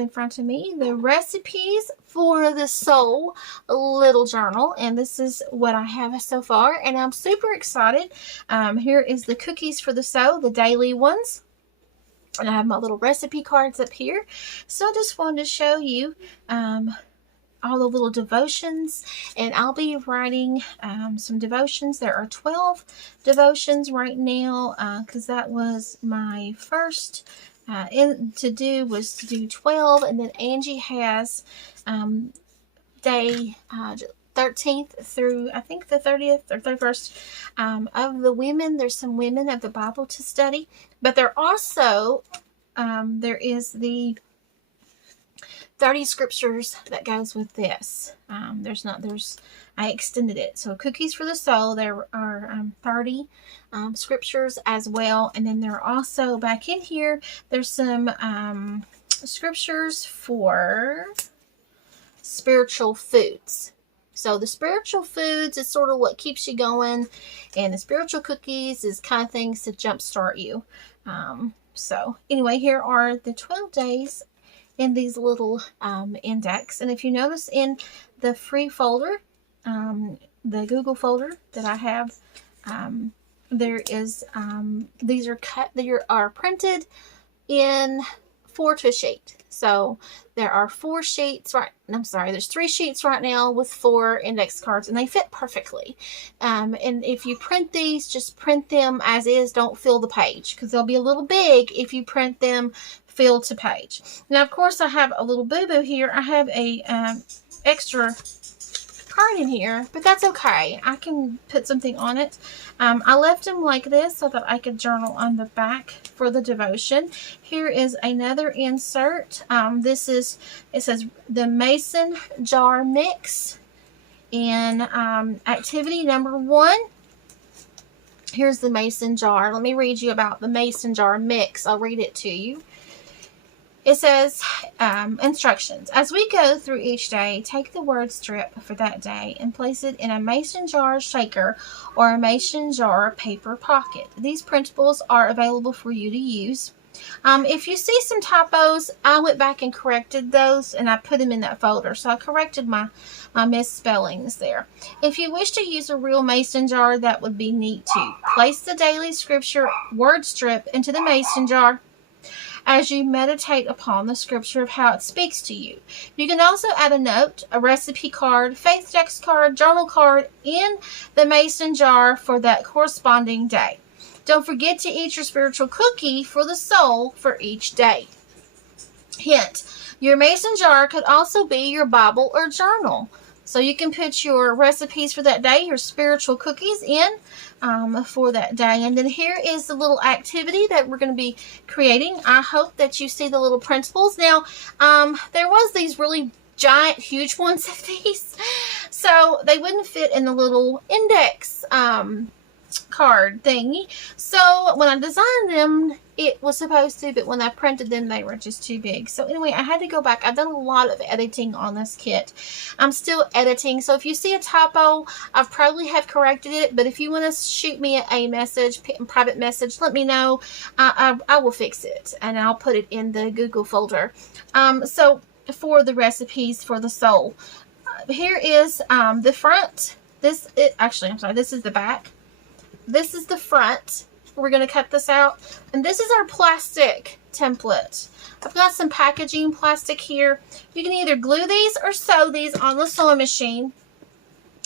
in front of me the recipes for the Soul little journal, and this is what I have so far, and I'm super excited. Here is the cookies for the Soul, the daily ones. And I have my little recipe cards up here. So I just wanted to show you all the little devotions, and I'll be writing some devotions. There are 12 devotions right now, because that was my first to do 12, and then Angie has day 13th through I think the 30th or 31st of the women. There's some women of the Bible to study, but there also there is the 30 scriptures that goes with this. I extended it. So cookies for the soul, there are 30 scriptures as well. And then there are also back in here, there's some scriptures for spiritual foods. So the spiritual foods is sort of what keeps you going, and the spiritual cookies is kind of things to jumpstart you. So anyway, here are the 12 days in these little index. And if you notice in the free folder, the Google folder that I have, there is these are printed in 4 to a sheet. So there are 4 sheets, right? I'm sorry, there's 3 sheets right now with 4 index cards, and they fit perfectly. And if you print these, just print them as is. Don't fill the page, because they'll be a little big if you print them fill to page. Now, of course, I have a little boo-boo here. I have a extra card in here, but that's okay. I can put something on it. I left them like this so that I could journal on the back for the devotion. Here is another insert. It says the mason jar mix, and activity number 1. Here's the mason jar. Let me read you about the mason jar mix. I'll read it to you. It says, instructions. As we go through each day, take the word strip for that day and place it in a mason jar shaker or a mason jar paper pocket. These printables are available for you to use. If you see some typos, I went back and corrected those, and I put them in that folder. So I corrected my misspellings there. If you wish to use a real mason jar, that would be neat too. Place the daily scripture word strip into the mason jar as you meditate upon the scripture of how it speaks to you. You can also add a note, a recipe card, faith text card, journal card in the mason jar for that corresponding day. Don't forget to eat your spiritual cookie for the soul for each day. Hint, your mason jar could also be your Bible or journal. So you can put your recipes for that day, your spiritual cookies in for that day. And then here is the little activity that we're going to be creating. I hope that you see the little printables. Now, there was these really giant, huge ones of these. So they wouldn't fit in the little index card thingy. So when I designed them, it was supposed to, but when I printed them, they were just too big. So anyway, I had to go back. I've done a lot of editing on this kit. I'm still editing, so if you see a typo, I probably have corrected it, but if you want to shoot me a message, private message, let me know. I will fix it, and I'll put it in the Google folder. So for the recipes for the soul, here is the front. Actually, I'm sorry, this is the back. This is the front. We're going to cut this out. And this is our plastic template. I've got some packaging plastic here. You can either glue these or sew these on the sewing machine.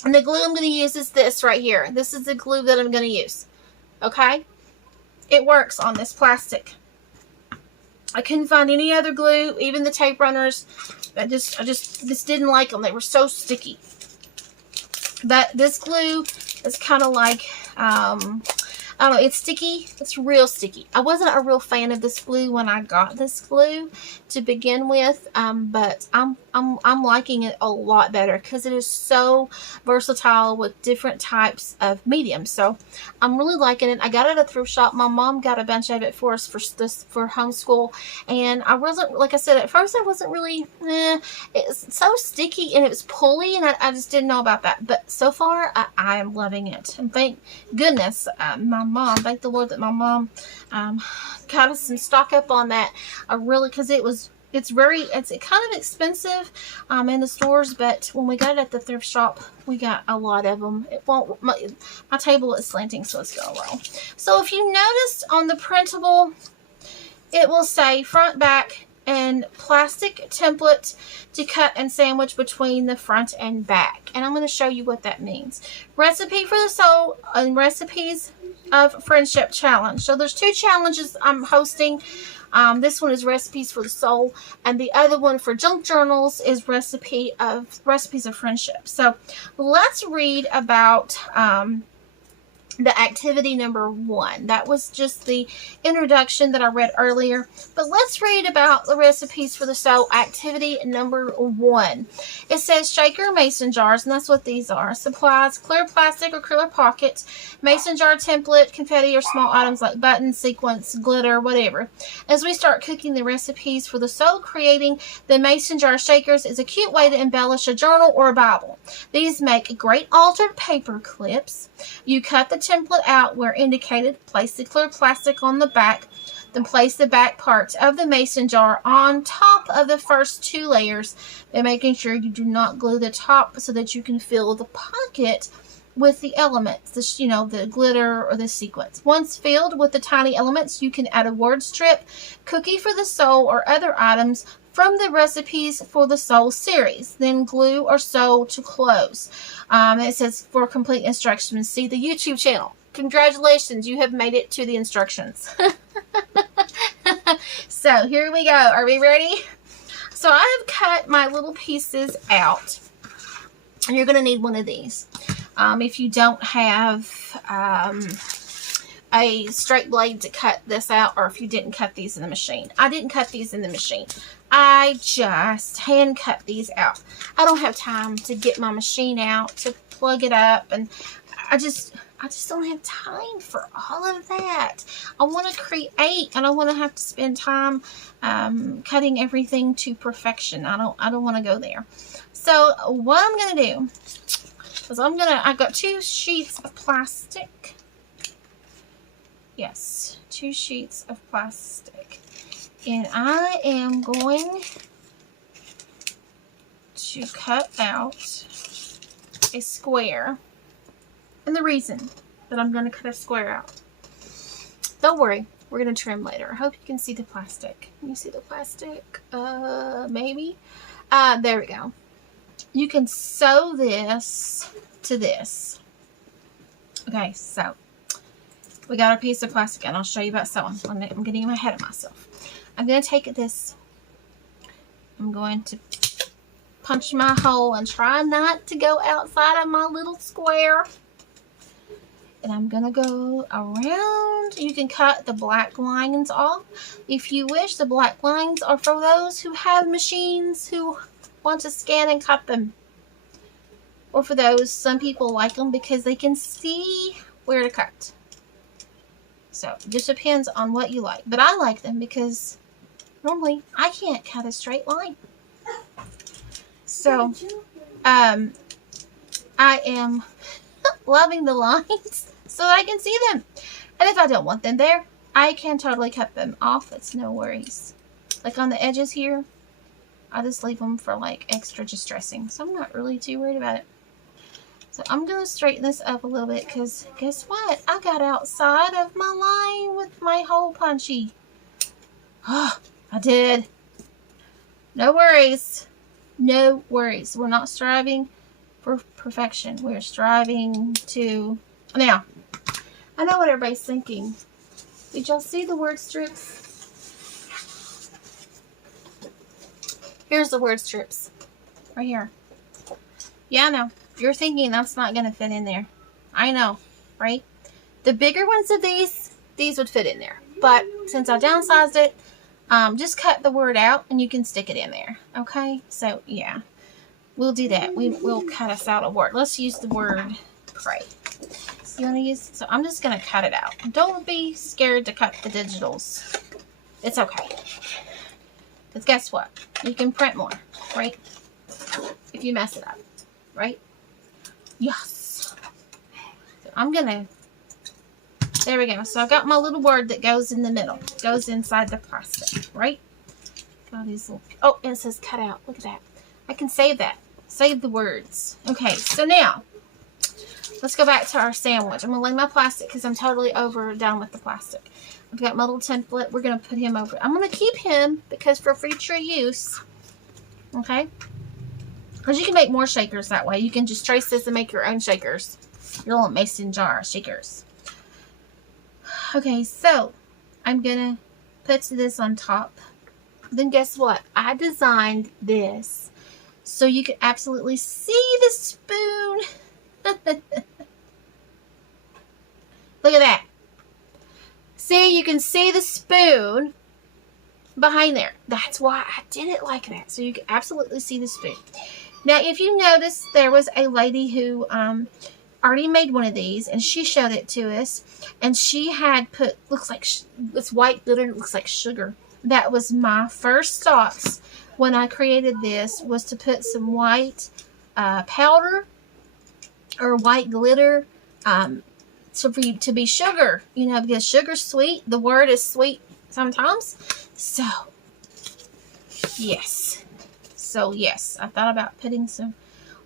And the glue I'm going to use is this right here. This is the glue that I'm going to use. Okay? It works on this plastic. I couldn't find any other glue, even the tape runners. I just didn't like them. They were so sticky. But this glue is kind of like, I don't know, it's sticky. It's real sticky. I wasn't a real fan of this glue when I got this glue to begin with, but I'm liking it a lot better because it is so versatile with different types of mediums. So I'm really liking it. I got it at a thrift shop. My mom got a bunch of it for us for homeschool, and I wasn't, like I said, at first I wasn't really, it's so sticky and it was pulley, and I just didn't know about that. But so far I am loving it, and thank goodness thank the Lord that my mom got us some stock up on that. Because it was It's kind of expensive in the stores, but when we got it at the thrift shop, we got a lot of them. It won't, my table is slanting, so it's going to roll. So if you noticed on the printable, it will say front, back, and plastic template to cut and sandwich between the front and back. And I'm going to show you what that means. Recipe for the Soul and Recipes of Friendship Challenge. So there's 2 challenges I'm hosting. This one is Recipes for the Soul, and the other one for Junk Journals is Recipes of Friendship. So let's read about the activity number 1. That was just the introduction that I read earlier. But let's read about the Recipes for the Soul activity number 1. It says shaker mason jars, and that's what these are. Supplies, clear plastic or clear pockets, mason jar template, confetti or small items like buttons, sequins, glitter, whatever. As we start cooking the Recipes for the Soul, creating the mason jar shakers is a cute way to embellish a journal or a Bible. These make great altered paper clips. You cut the template out where indicated, place the clear plastic on the back, then place the back parts of the mason jar on top of the first 2 layers, and making sure you do not glue the top so that you can fill the pocket with the elements, the glitter or the sequins. Once filled with the tiny elements, you can add a word strip, cookie for the soul, or other items from the Recipes for the Soul series. Then glue or sew to close. It says for complete instructions, see the YouTube channel. Congratulations, you have made it to the instructions. So here we go. Are we ready? So I have cut my little pieces out. And you're going to need one of these. If you don't have a straight blade to cut this out, or if you didn't cut these in the machine. I didn't cut these in the machine. I just hand cut these out. I don't have time to get my machine out to plug it up, and I just don't have time for all of that. I want to create, and I want to have to spend time cutting everything to perfection. I don't want to go there. So what I'm gonna do is I've got 2 sheets of plastic. Yes, 2 sheets of plastic. And I am going to cut out a square. And the reason that I'm going to cut a square out, don't worry, we're going to trim later. I hope you can see the plastic. Can you see the plastic? Maybe. There we go. You can sew this to this. Okay, so we got a piece of plastic, and I'll show you about sewing. I'm getting ahead of myself. I'm going to take this. I'm going to punch my hole and try not to go outside of my little square. And I'm going to go around. You can cut the black lines off if you wish. The black lines are for those who have machines who want to scan and cut them. Or for those, some people like them because they can see where to cut. So it just depends on what you like. But I like them because normally I can't cut a straight line. So I am loving the lines so that I can see them. And if I don't want them there, I can totally cut them off. It's no worries. Like on the edges here, I just leave them for like extra distressing. So I'm not really too worried about it. So I'm going to straighten this up a little bit because guess what? I got outside of my line with my hole punchy. Oh, I did. No worries. No worries. We're not striving for perfection. We're striving to... Now, I know what everybody's thinking. Did y'all see the word strips? Here's the word strips. Right here. Yeah, I know. You're thinking that's not going to fit in there. I know, right? The bigger ones of these would fit in there. But since I downsized it, just cut the word out and you can stick it in there. Okay? So, yeah. We'll do that. We'll cut us out a word. Let's use the word pray. So, you want to use... So, I'm just going to cut it out. Don't be scared to cut the digitals. It's okay. Because guess what? You can print more, right? If you mess it up, right? Yes. So I'm gonna, there we go. So I've got my little word that goes in the middle, goes inside the plastic, right? all these little, oh, and it says cut out. Look at that. I can save that. Save the words. Okay, so now let's go back to our sandwich. I'm going to lay my plastic because I'm totally done with the plastic. I've got my little template. We're going to put him over. I'm going to keep him because for future use, okay? Because you can make more shakers that way. You can just trace this and make your own shakers. Your little mason jar shakers. Okay, so I'm going to put this on top. Then guess what? I designed this so you can absolutely see the spoon. Look at that. See, you can see the spoon behind there. That's why I did it like that. So you can absolutely see the spoon. Now, if you notice, there was a lady who already made one of these, and she showed it to us. And she had put, looks like, this white glitter, it looks like sugar. That was my first thoughts when I created this, was to put some white powder or white glitter to be sugar, you know, because sugar's sweet. The word is sweet sometimes. So, yes. So, yes, I thought about putting some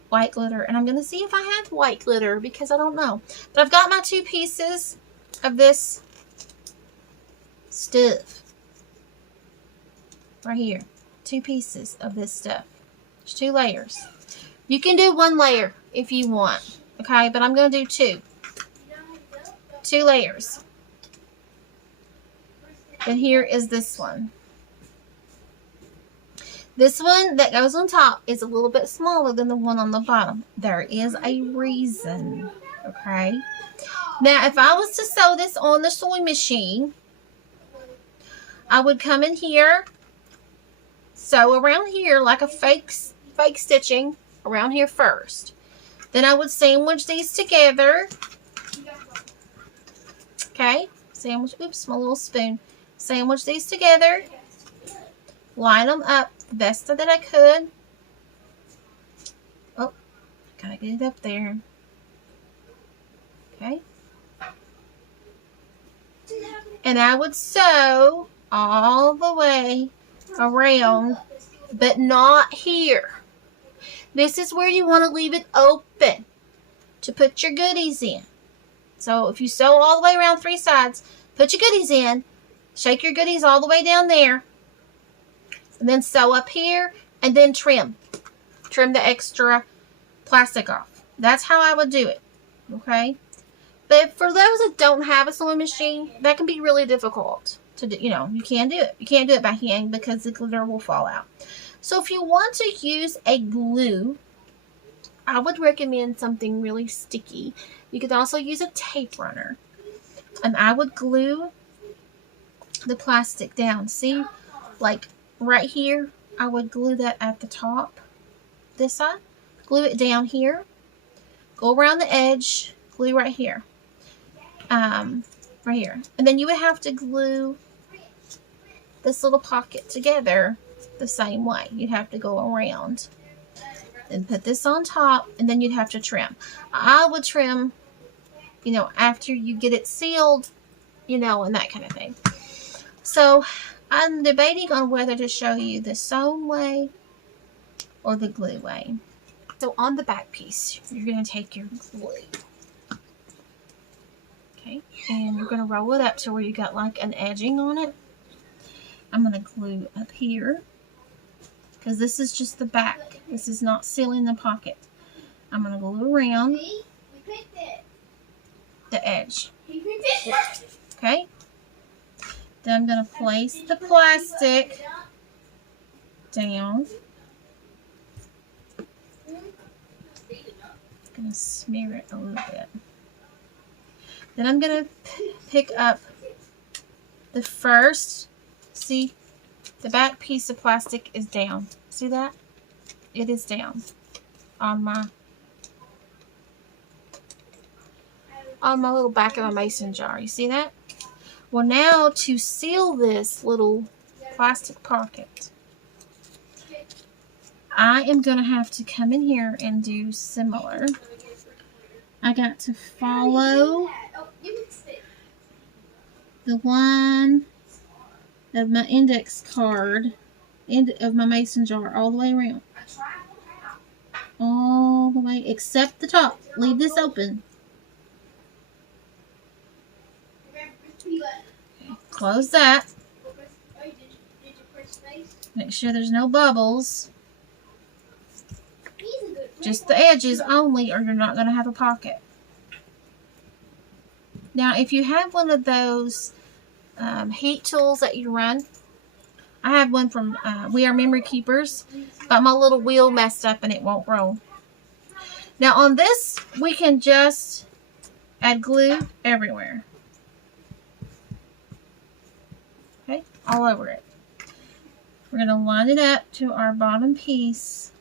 white glitter. And I'm going to see if I have white glitter because I don't know. But I've got my 2 pieces of this stuff. Right here. 2 pieces of this stuff. There's 2 layers. You can do 1 layer if you want. Okay, but I'm going to do 2. 2 layers. And here is this one. This one that goes on top is a little bit smaller than the one on the bottom. There is a reason. Okay. Now, if I was to sew this on the sewing machine, I would come in here, sew around here like a fake stitching around here first. Then I would sandwich these together. Okay, sandwich, oops, my little spoon. Sandwich these together. Line them up the best that I could. Oh, gotta get it up there. Okay. And I would sew all the way around, but not here. This is where you want to leave it open to put your goodies in. So if you sew all the way around 3 sides, put your goodies in, shake your goodies all the way down there, and then sew up here, and then trim. Trim the extra plastic off. That's how I would do it. Okay? But for those that don't have a sewing machine, that can be really difficult to do. You know, you can't do it. You can't do it by hand because the glitter will fall out. So if you want to use a glue, I would recommend something really sticky. You could also use a tape runner. And I would glue the plastic down. See, like right here, I would glue that at the top. This side. Glue it down here. Go around the edge. Glue right here. Right here. And then you would have to glue this little pocket together the same way. You'd have to go around. And put this on top, and then you'd have to trim. I would trim, you know, after you get it sealed, you know, and that kind of thing. So, I'm debating on whether to show you the sewn way or the glue way. So, on the back piece, you're going to take your glue. Okay, and you're going to roll it up to where you got like an edging on it. I'm going to glue up here. Because this is just the back. This is not sealing the pocket. I'm going to glue around the edge. Okay. Then I'm going to place the plastic down. I'm going to smear it a little bit. Then I'm going to pick up the first, see, the back piece of plastic is down. See that? It is down on my little back of a mason jar. You see that? Well, now to seal this little plastic pocket, I am going to have to come in here and do similar. I got to follow the one of my index card end of my mason jar all the way around. All the way, except the top. Leave this open. Okay, close that. Make sure there's no bubbles. Just the edges only, or you're not going to have a pocket. Now, if you have one of those heat tools that you run, I have one from We Are Memory Keepers, but my little wheel messed up and it won't roll. Now on this, we can just add glue everywhere. Okay, all over it. We're going to line it up to our bottom piece.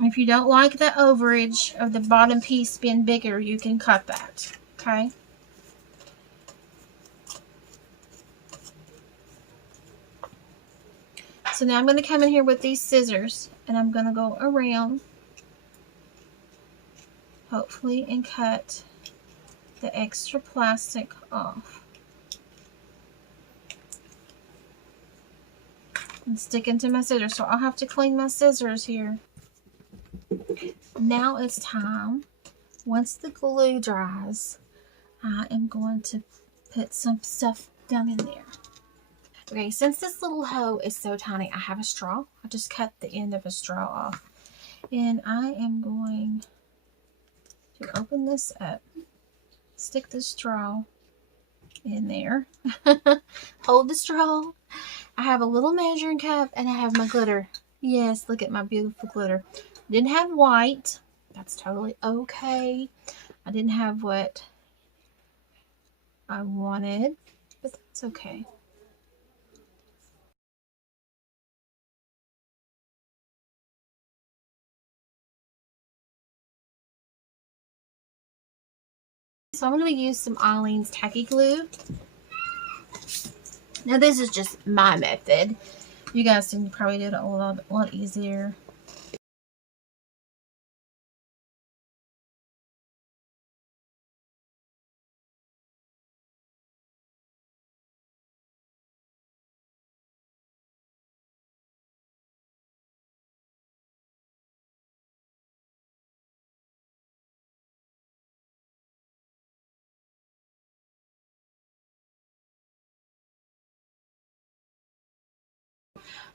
If you don't like the overage of the bottom piece being bigger, you can cut that. Okay. So now I'm going to come in here with these scissors and I'm going to go around, hopefully, and cut the extra plastic off. And stick into my scissors, so I'll have to clean my scissors here. Now it's time, once the glue dries, I am going to put some stuff down in there. Okay, since this little hole is so tiny, I have a straw. I just cut the end of a straw off. And I am going to open this up, stick the straw in there, hold the straw. I have a little measuring cup and I have my glitter. Yes, look at my beautiful glitter. Didn't have white. That's totally okay. I didn't have what I wanted, but that's okay. So I'm going to use some Eileen's tacky glue. Now this is just my method. You guys can probably do it a lot easier.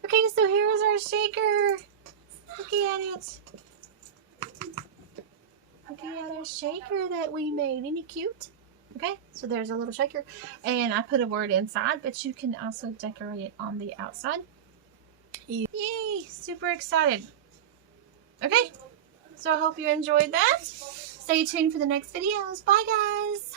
Okay, so here's our shaker. Look at it. Look at our shaker that we made. Isn't it cute? Okay, so there's a little shaker. And I put a word inside, but you can also decorate it on the outside. Yay! Super excited. Okay, so I hope you enjoyed that. Stay tuned for the next videos. Bye, guys.